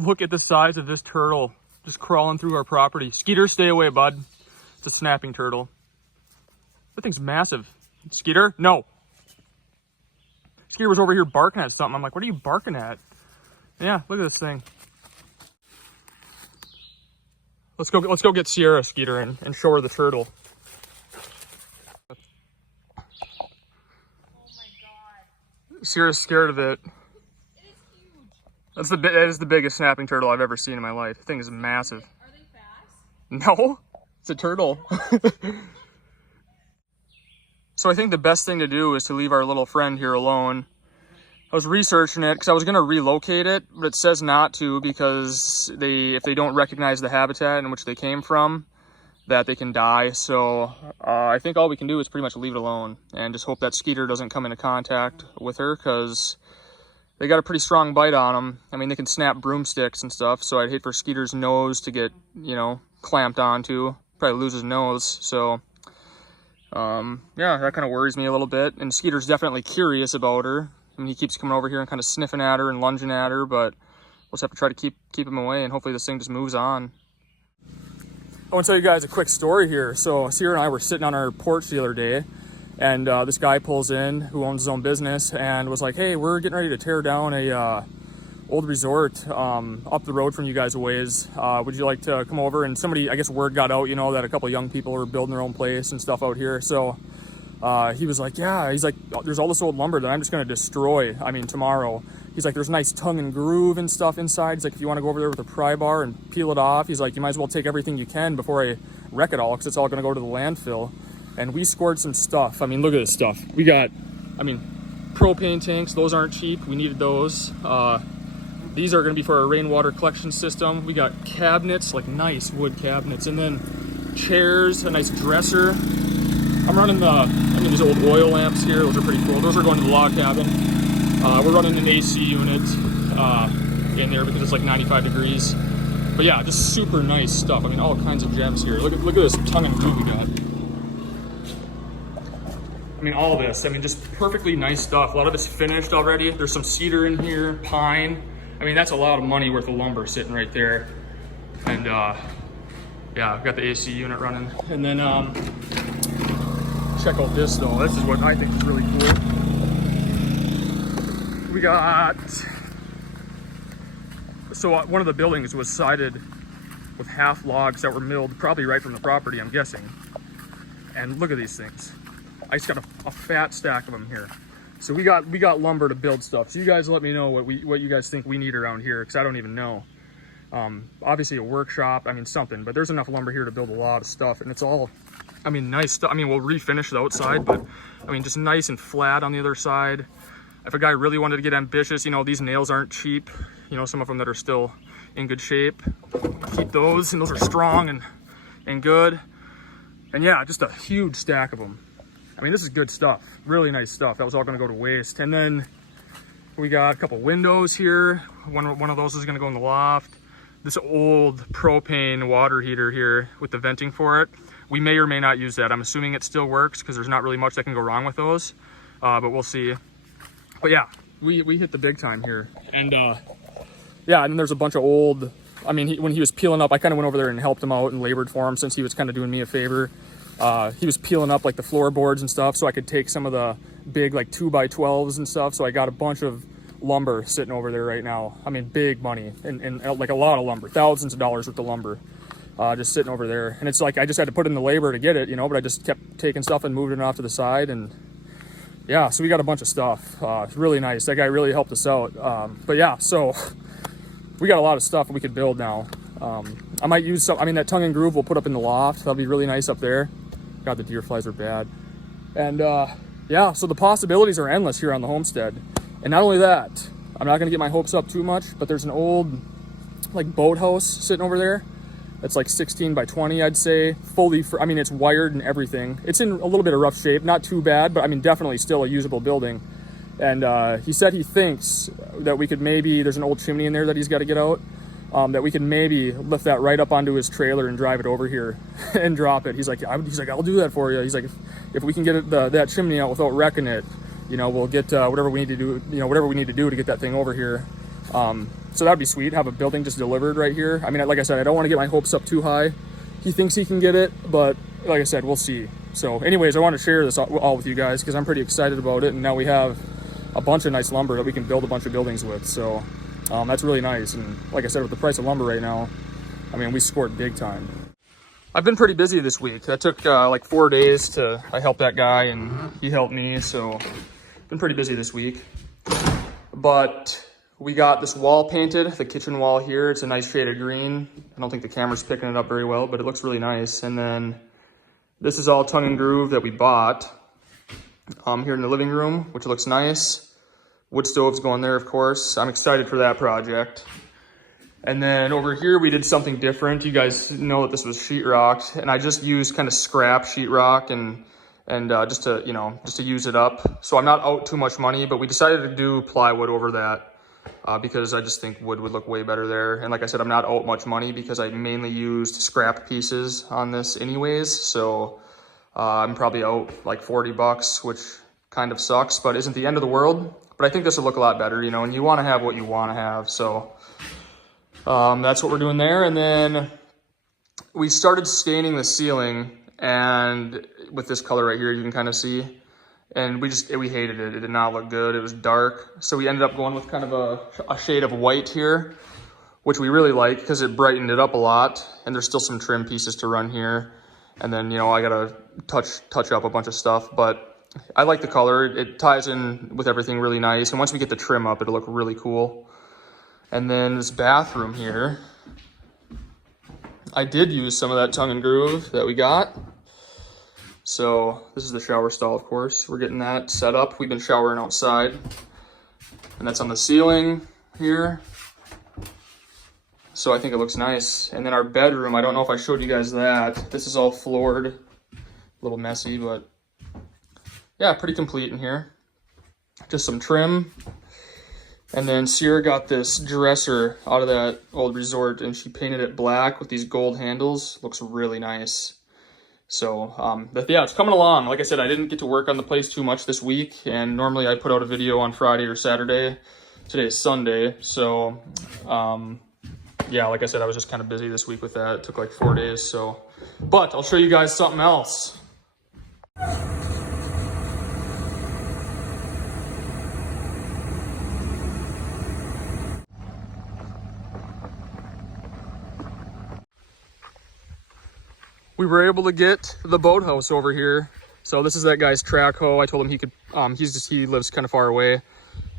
Look at the size of this turtle just crawling through our property. Skeeter, stay away, bud. It's a snapping turtle. That thing's massive. Skeeter, no. Skeeter was over here barking at something. I'm like, what are you barking at? Yeah, look at this thing. Let's go get Sierra, Skeeter, and show her the turtle. Oh my god. Sierra's scared of it. It is huge. That is the biggest snapping turtle I've ever seen in my life. The thing is massive. Are they fast? No, it's a turtle. So I think the best thing to do is to leave our little friend here alone. I was researching it because I was going to relocate it, but it says not to because if they don't recognize the habitat in which they came from, that they can die. So I think all we can do is pretty much leave it alone and just hope that Skeeter doesn't come into contact with her, because they got a pretty strong bite on them. I mean, they can snap broomsticks and stuff, so I'd hate for Skeeter's nose to get, you know, clamped onto. Probably lose his nose. So yeah, that kind of worries me a little bit. And Skeeter's definitely curious about her. I mean, he keeps coming over here and kind of sniffing at her and lunging at her, but we'll just have to try to keep him away, and hopefully this thing just moves on. I want to tell you guys a quick story here. So Sierra and I were sitting on our porch the other day, and this guy pulls in who owns his own business and was like, hey, we're getting ready to tear down a old resort up the road from you guys a ways. Would you like to come over? And somebody, I guess word got out, you know, that a couple of young people were building their own place and stuff out here. So he was like, yeah, he's like, there's all this old lumber that I'm just going to destroy. I mean, tomorrow. He's like, there's nice tongue and groove and stuff inside. He's like, if you want to go over there with a pry bar and peel it off, he's like, you might as well take everything you can before I wreck it all, because it's all going to go to the landfill. And we scored some stuff. I mean, look at this stuff. We got, I mean, propane tanks. Those aren't cheap. We needed those. These are going to be for our rainwater collection system. We got cabinets, like nice wood cabinets, and then chairs, a nice dresser. I'm running these old oil lamps here. Those are pretty cool. Those are going to the log cabin. We're running an AC unit in there because it's like 95 degrees. But yeah, just super nice stuff. I mean, all kinds of gems here. Look at this tongue and groove we got. I mean, all of this. I mean, just perfectly nice stuff. A lot of it's finished already. There's some cedar in here, pine. I mean, that's a lot of money worth of lumber sitting right there. And yeah, I've got the AC unit running. And then check out this though. This is what I think is really cool. We got, so one of the buildings was sided with half logs that were milled probably right from the property, I'm guessing. And look at these things. I just got a fat stack of them here. So we got lumber to build stuff. So you guys let me know what you guys think we need around here, because I don't even know. Obviously a workshop, I mean something, but there's enough lumber here to build a lot of stuff, and it's all, I mean, nice stuff. I mean, we'll refinish the outside, but I mean, just nice and flat on the other side. If a guy really wanted to get ambitious, you know, these nails aren't cheap. You know, some of them that are still in good shape. Keep those, and those are strong and good. And yeah, just a huge stack of them. I mean, this is good stuff. Really nice stuff. That was all going to go to waste. And then we got a couple windows here. One of those is going to go in the loft. This old propane water heater here with the venting for it. We may or may not use that. I'm assuming it still works because there's not really much that can go wrong with those. But we'll see. But yeah, we hit the big time here. And yeah, and then there's a bunch of old, I mean, when he was peeling up, I kind of went over there and helped him out and labored for him since he was kind of doing me a favor. He was peeling up like the floorboards and stuff, so I could take some of the big like 2x12s and stuff. So I got a bunch of lumber sitting over there right now. I mean, big money and like a lot of lumber, thousands of dollars worth of lumber, just sitting over there. And it's like, I just had to put in the labor to get it, you know, but I just kept taking stuff and moving it off to the side. And yeah, so we got a bunch of stuff. It's really nice. That guy really helped us out. But yeah, so we got a lot of stuff we could build now. I might use some, I mean, that tongue and groove we'll put up in the loft. That'll be really nice up there. God, the deer flies are bad. And yeah, so the possibilities are endless here on the homestead. And not only that, I'm not gonna get my hopes up too much, but there's an old like boathouse sitting over there. It's like 16 by 20, I'd say, fully, I mean, it's wired and everything. It's in a little bit of rough shape, not too bad, but I mean, definitely still a usable building. And he said he thinks that we could maybe, there's an old chimney in there that he's got to get out, that we can maybe lift that right up onto his trailer and drive it over here and drop it. He's like, I'll do that for you. He's like, if we can get that chimney out without wrecking it, you know, we'll get whatever we need to do, you know, whatever we need to do to get that thing over here. So that'd be sweet, have a building just delivered right here. I mean, like I said, I don't want to get my hopes up too high. He thinks he can get it, but like I said, we'll see. So anyways, I want to share this all with you guys because I'm pretty excited about it. And now we have a bunch of nice lumber that we can build a bunch of buildings with. So that's really nice. And like I said, with the price of lumber right now, I mean, we scored big time. I've been pretty busy this week. That took like 4 days I helped that guy and he helped me. So been pretty busy this week. But we got this wall painted, the kitchen wall here. It's a nice shade of green. I don't think the camera's picking it up very well, but it looks really nice. And then this is all tongue and groove that we bought here in the living room, which looks nice. Wood stove's going there, of course. I'm excited for that project. And then over here, we did something different. You guys know that this was sheetrock, and I just used kind of scrap sheetrock and just to use it up. So I'm not out too much money, but we decided to do plywood over that. Because I just think wood would look way better there. And like I said, I'm not out much money because I mainly used scrap pieces on this anyways. So I'm probably out like 40 bucks, which kind of sucks, but isn't the end of the world. But I think this would look a lot better, you know, and you want to have what you want to have. So that's what we're doing there. And then we started staining the ceiling, and with this color right here, you can kind of see. And we hated it. It did not look good. It was dark. So we ended up going with kind of a shade of white here, which we really like because it brightened it up a lot. And there's still some trim pieces to run here. And then, you know, I got to touch up a bunch of stuff. But I like the color. It ties in with everything really nice. And once we get the trim up, it'll look really cool. And then this bathroom here, I did use some of that tongue and groove that we got. So this is the shower stall, of course. We're getting that set up. We've been showering outside. And that's on the ceiling here. So I think it looks nice. And then our bedroom, I don't know if I showed you guys that. This is all floored. A little messy, but yeah, pretty complete in here. Just some trim. And then Sierra got this dresser out of that old resort, and she painted it black with these gold handles. Looks really nice. So, yeah, it's coming along. Like I said, I didn't get to work on the place too much this week, and normally I put out a video on Friday or Saturday. Today is Sunday, so, yeah, like I said, I was just kind of busy this week with that. It took like 4 days, so. But I'll show you guys something else. We were able to get the boathouse over here. So this is that guy's track hoe. I told him he could, he lives kind of far away.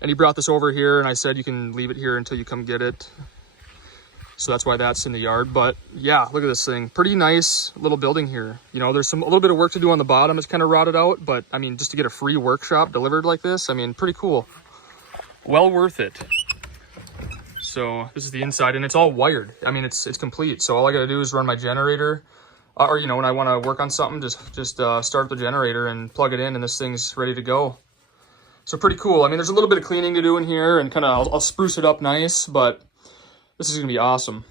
And he brought this over here, and I said you can leave it here until you come get it. So that's why that's in the yard. But yeah, look at this thing. Pretty nice little building here. You know, there's a little bit of work to do on the bottom. It's kind of rotted out, but I mean, just to get a free workshop delivered like this, I mean, pretty cool. Well worth it. So this is the inside, and it's all wired. I mean, it's complete. So all I gotta do is run my generator. Or, you know, when I want to work on something, just start the generator and plug it in, and this thing's ready to go. So pretty cool. I mean, there's a little bit of cleaning to do in here, and kind of I'll spruce it up nice, but this is gonna be awesome.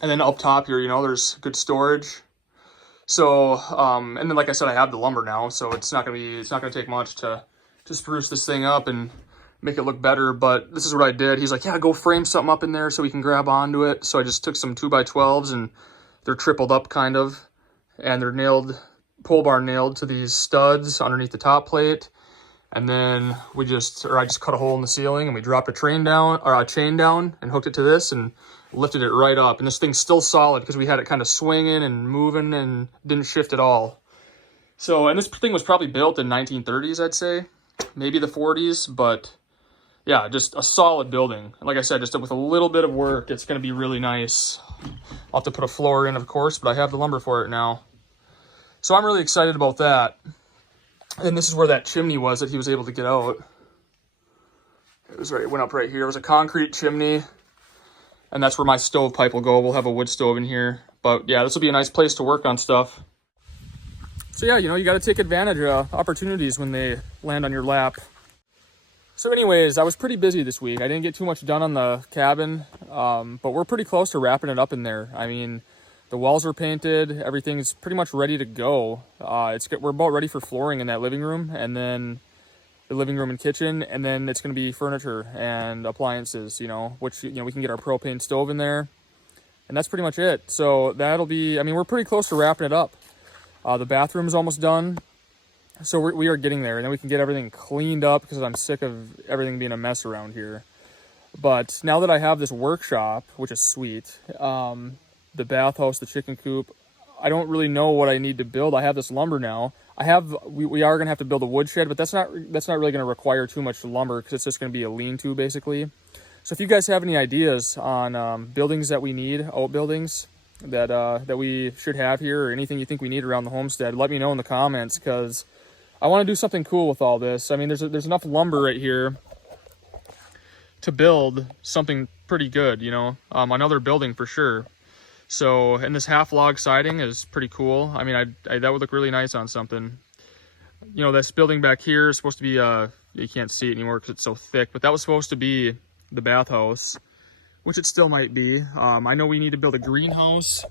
And then up top here, you know, there's good storage. So, and then like I said, I have the lumber now, so it's not gonna take much to spruce this thing up and make it look better. But this is what I did. He's like, yeah, go frame something up in there so we can grab onto it. So I just took some 2x12s, and they're tripled up kind of, and they're nailed, pole bar nailed to these studs underneath the top plate. And then I just cut a hole in the ceiling, and we dropped a chain down and hooked it to this and lifted it right up. And this thing's still solid because we had it kind of swinging and moving and didn't shift at all. So, and this thing was probably built in 1930s, I'd say, maybe the 40s, but yeah, just a solid building. Like I said, just with a little bit of work, it's going to be really nice. I'll have to put a floor in, of course, but I have the lumber for it now. So I'm really excited about that. And this is where that chimney was that he was able to get out. It went up right here. It was a concrete chimney, and that's where my stovepipe will go. We'll have a wood stove in here. But yeah, this will be a nice place to work on stuff. So yeah, you know, you got to take advantage of opportunities when they land on your lap. So anyways, I was pretty busy this week. I didn't get too much done on the cabin, but we're pretty close to wrapping it up in there. I mean, the walls are painted. Everything's pretty much ready to go. We're about ready for flooring in that living room. And then the living room and kitchen, and then it's going to be furniture and appliances, you know, which, you know, we can get our propane stove in there, and that's pretty much it. So that'll be, I mean, we're pretty close to wrapping it up. The bathroom's almost done, so we are getting there, and then we can get everything cleaned up because I'm sick of everything being a mess around here. But now that I have this workshop, which is sweet, the bathhouse, the chicken coop, I don't really know what I need to build. I have this lumber now. We are going to have to build a woodshed, but that's not really going to require too much lumber because it's just going to be a lean-to basically. So if you guys have any ideas on buildings that we need, outbuildings that we should have here, or anything you think we need around the homestead, let me know in the comments, because I want to do something cool with all this. I mean, there's enough lumber right here to build something pretty good, you know, another building for sure. So, and this half log siding is pretty cool. I mean, that would look really nice on something. You know, this building back here is supposed to be, you can't see it anymore because it's so thick, but that was supposed to be the bathhouse, which it still might be. I know we need to build a greenhouse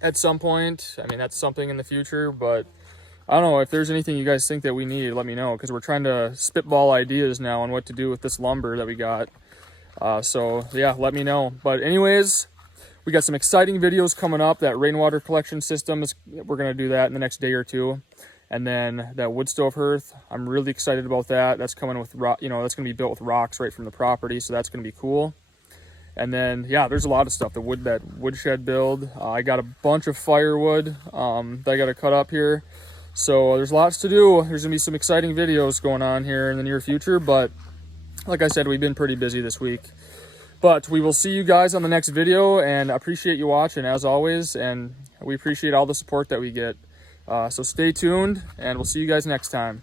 at some point. I mean, that's something in the future, but I don't know if there's anything you guys think that we need, let me know, because we're trying to spitball ideas now on what to do with this lumber that we got. So yeah, let me know. But anyways, we got some exciting videos coming up. That rainwater collection system, we're going to do that in the next day or two. And then that wood stove hearth, I'm really excited about that. That's coming with rock, you know, that's going to be built with rocks right from the property, so that's going to be cool. And then, yeah, there's a lot of stuff. That woodshed build. I got a bunch of firewood that I got to cut up here. So there's lots to do. There's going to be some exciting videos going on here in the near future. But like I said, we've been pretty busy this week. But we will see you guys on the next video, and I appreciate you watching as always. And we appreciate all the support that we get. So stay tuned, and we'll see you guys next time.